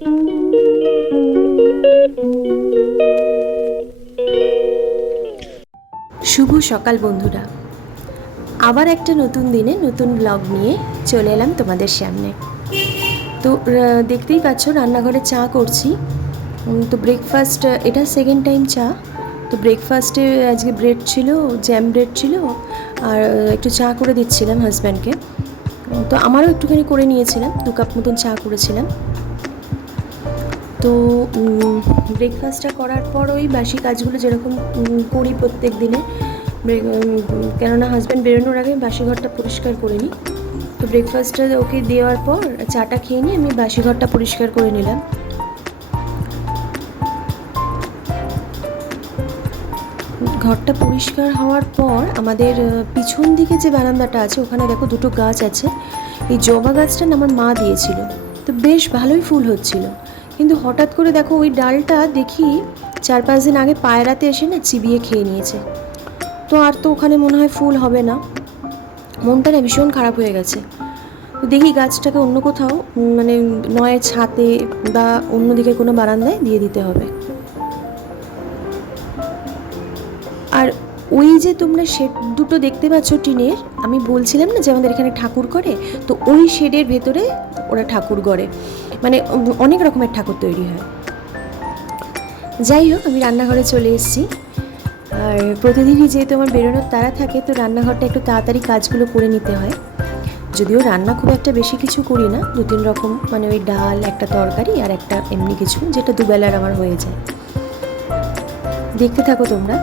শুভ সকাল বন্ধুরা, আবার একটা নতুন দিনে নতুন ব্লগ নিয়ে চলে এলাম তোমাদের সামনে। তো দেখতেই পাচ্ছ রান্নাঘরে চা করছি। তো ব্রেকফাস্ট, এটা সেকেন্ড টাইম চা। তো ব্রেকফাস্টে আজকে ব্রেড ছিল, জ্যাম ব্রেড ছিল, আর একটু চা করে দিচ্ছিলাম হাজব্যান্ডকে। তো আমারও একটুখানি করে নিয়েছিলাম, 2 কাপ মতন চা করেছিলাম। তো ব্রেকফাস্টটা করার পর ওই বাসি কাজগুলো যেরকম করি প্রত্যেক দিনে, কেননা হাজব্যান্ড বেরোনোর আগে বাসি ঘরটা পরিষ্কার করে নিই। তো ব্রেকফাস্টটা ওকে দেওয়ার পর চাটা খেয়ে নিয়ে আমি বাসি ঘরটা পরিষ্কার করে নিলাম। ঘরটা পরিষ্কার হওয়ার পর আমাদের পিছন দিকে যে বারান্দাটা আছে ওখানে দেখো 2টো গাছ আছে। এই জবা গাছটা না আমার মা দিয়েছিল, তো বেশ ভালোই ফুল হচ্ছিল। কিন্তু হঠাৎ করে দেখো ওই ডালটা দেখি 4-5 দিন আগে পায়রাতে এসে না চিবিয়ে খেয়ে নিয়েছে। তো আর তো ওখানে মনে হয় ফুল হবে না। মনটা না ভীষণ খারাপ হয়ে গেছে। তো দেখি গাছটাকে অন্য কোথাও, মানে নয় ছাদে বা অন্যদিকে কোনো বারান্দায় দিয়ে দিতে হবে। আর ওই যে তোমরা শেড দুটো দেখতে পাচ্ছ টিনের, আমি বলছিলাম না যে আমাদের এখানে ঠাকুর করে, তো ওই শেডের ভেতরে ওরা ঠাকুর করে, মানে অনেক রকমের ঠাকুর তৈরি হয়। যাই হোক, আমি রান্নাঘরে চলে এসেছি। আর প্রতিদিনই যেহেতু আমার বেরোনোর তাড়া থাকে, তো রান্নাঘরটা একটু তাড়াতাড়ি কাজগুলো করে নিতে হয়। যদিও রান্না খুব একটা বেশি কিছু করি না, 2-3 রকম, মানে ওই ডাল, একটা তরকারি আর একটা এমনি কিছু, যেটা দুবেলার আমার হয়ে যায়। দেখতে থাকো তোমরা।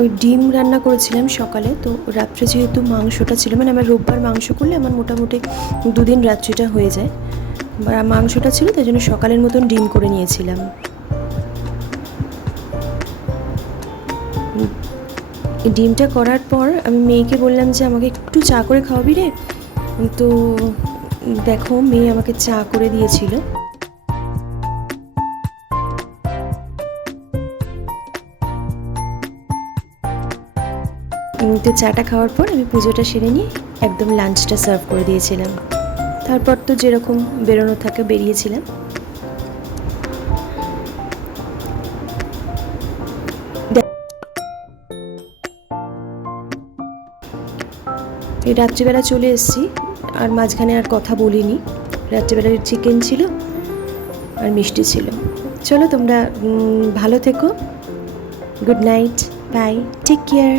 ওই ডিম রান্না করেছিলাম সকালে, তো রাত্রে যেহেতু মাংসটা ছিল, মানে আমার রোববার মাংস করলে আমার মোটামুটি 2 দিন রাত্রিটা হয়ে যায়, বা মাংসটা ছিল তাই জন্য সকালের মতন ডিম করে নিয়েছিলাম। ডিমটা করার পর আমি মেয়েকে বললাম যে আমাকে একটু চা করে খাওয়াবি রে। তো দেখো মেয়ে আমাকে চা করে দিয়েছিল। তো চাটা খাওয়ার পর আমি পুজোটা সেরে নিয়ে একদম লাঞ্চটা সার্ভ করে দিয়েছিলাম। তারপর তো যেরকম বেরোনো থাকে বেরিয়েছিলাম। এই রাত্রিবেলা চলে এসেছি, আর মাঝখানে আর কথা বলিনি। রাত্রিবেলার চিকেন ছিল আর মিষ্টি ছিল। চলো তোমরা ভালো থেকো। Good night, bye, take care.